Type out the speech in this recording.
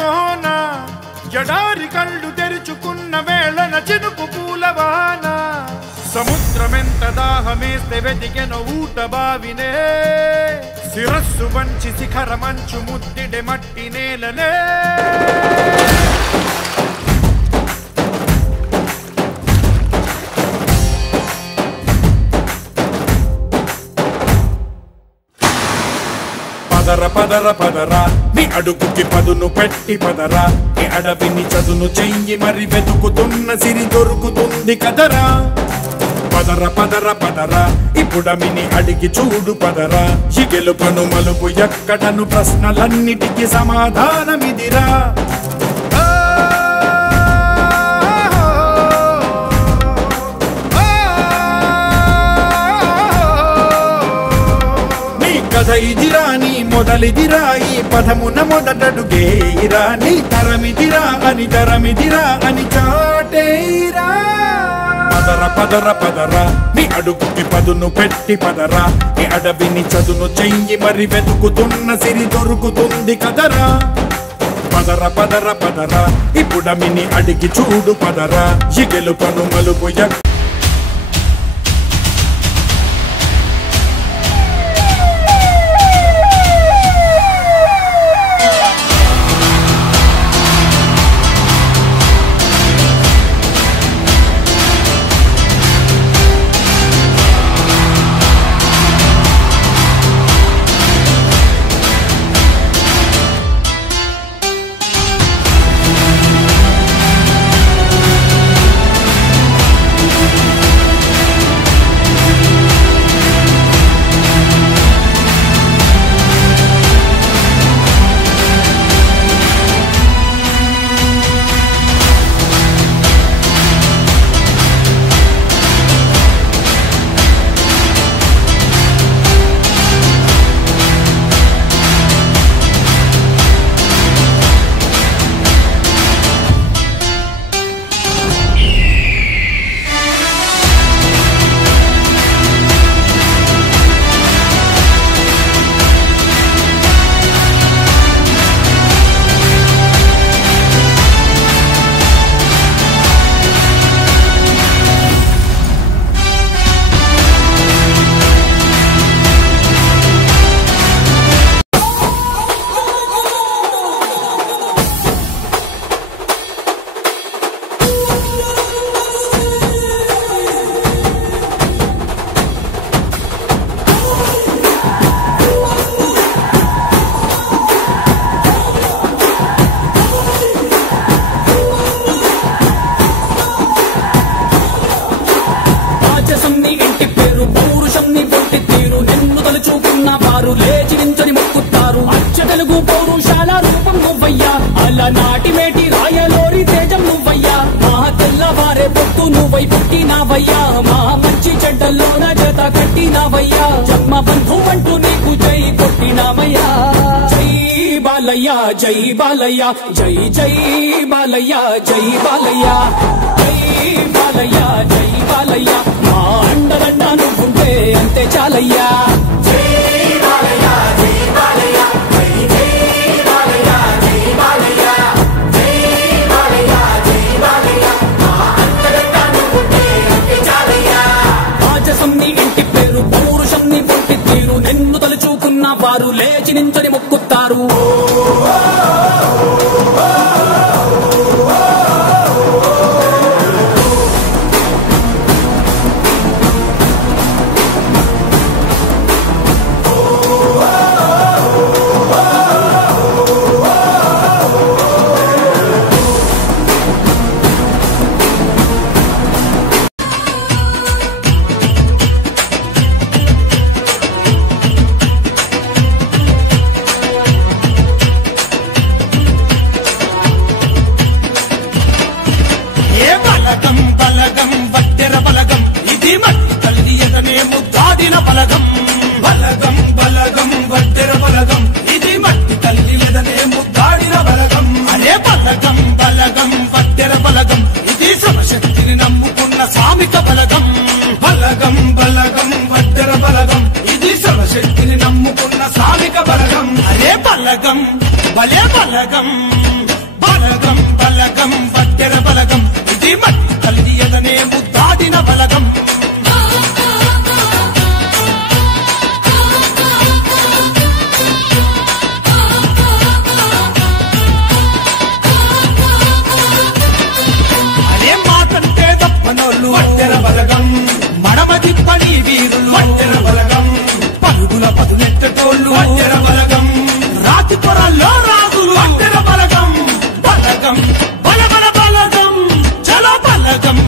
కళ్ళతోన జడారి కళ్ళు తెరుచుకున్న వేళన చినుకు పూలవాన సముద్రమెంత దాహమేస్తే వెతికెను ఊట బావినే శిరస్సు వంచి శిఖర మంచు ముద్దిడే మట్టి నేలనే పదర పదర పదరా నీ అడుగుకి పదును పెట్టి పదరా నీ అడవిని చదును చెయ్యి మరి వెతుకుతున్న సిరి దొరుకుతుంది కదరా పదర పదర పదరా ఇప్పుడమిని అడిగి చూడు పదరా ఈ గెలుపను మలుపు ఎక్కడను ప్రశ్నలన్నిటికీ సమాధానమిదిరా కథ ఇదిరా నీ మొదలిదిరా ఈ పదమున మొదటడుగేరా నీ తరమిదిరా అని చాటేరా పదర పదర పదరా నీ అడుగుకి పదును పెట్టి పదరా నీ అడవిని చదును చెయ్యి మరి వెతుకుతున్న సిరి దొరుకుతుంది కదరా పదర పదర పదరా ఇప్పుడమిని అడిగి చూడు పదరా ఈ గెలుపను మలుపు నాటి మేటి రాయలోరి తేజం నువ్వయ్యా మా తెల్లవారే పొత్తు నువ్వై పుట్టినావయ్యా మా మంచి చెడ్డల్లోన జత కట్టినావయ్యా జన్మ బంధువంటూ నీకు జై కొట్టినామయ్యా జై బాలయ్య జై బాలయ్య జై జై బాలయ్య జై బాలయ్య జై బాలయ్య జై బాలయ్య మా అండదండ నువ్వుంటే అంతే చాలయ్యా నిన్ను తలుచుకున్న వారు లేచి నించని మొక్కుతారు బలగం భలే బలగం బలగం మడమ తిప్పని వీరులు వజ్ర బలగం పరుగుల పదునెట్టటోళ్ళు వజ్ర బలగం